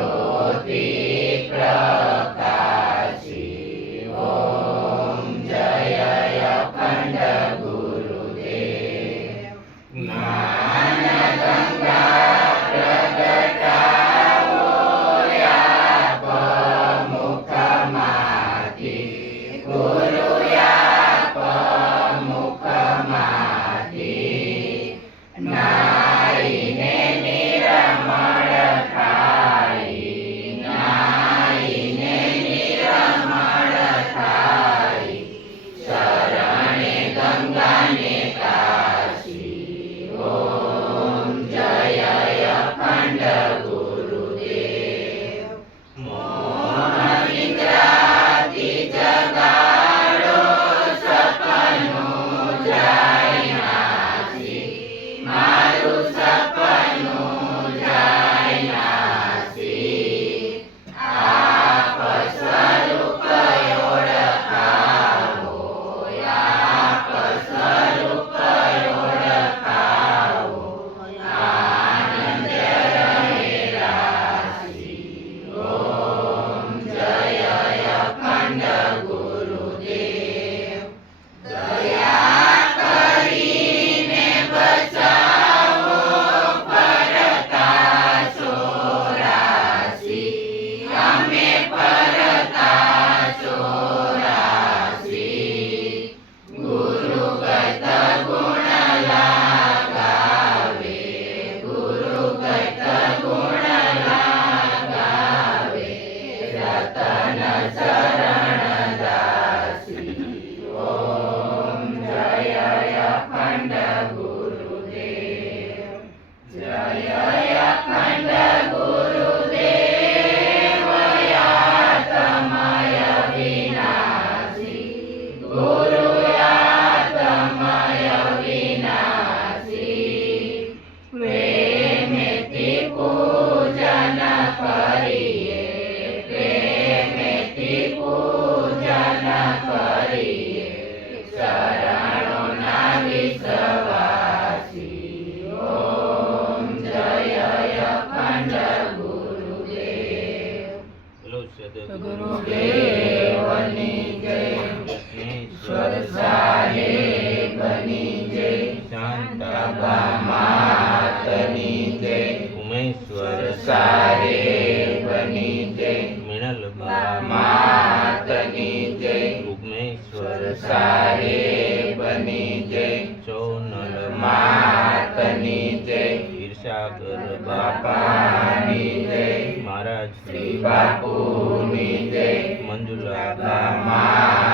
ज्योति प्रकाशी ओम जय अखंड गुरुदेव ज्ञान गंगा प्रगटावो आप मुखमाथी गुरु आप मुखमाथी नाईने निरमण थाई नाईने निरमण थाई शरणे गंगा ने काशी ओम जय अखंड गुरुदेव मोह निद्राति जगाड़ो सपनों जाय नासी मारू सपनों जाय नासी आप स्वरूप ओळखावो आप स्वरूप ओळखावो आनंद रहे राशी ओम जय अखंड गुरुदेव दया કરીને બચાવો ફરતા ચોરાસી અમે ફરતા ચોરાસી ગુરુગત ગુણ લાગાવે ગુરુગત ગુણ લાગાવે રતન ચરણ દાસી ઓમ જય અખંડ ગુરુદેવ જય અખંડ ગુરુદેવ આત્મય વિનાશી ગુરુ આત્મય વિનાશી પ્રેમેથી પૂજન કરીએ પ્રેમેથી પૂજન કરીએ ચરણોના વિશ્વાસી ઓમ જય અખંડ ગુરુદેવ બોલો સદગુરુ ગુરુદેવની જય ઈશ્વર સાહેબની જય શાંતાબા માતની જય ઉમેશ્વર સાહેબની જય મિણલબા માતની જય ઉમેશ્વર સાહેબની જય ચોનલ માતની જય ઈર્ષાગર બાપાની જય મહારાજ શ્રી બાપુની જય મંજુલા મા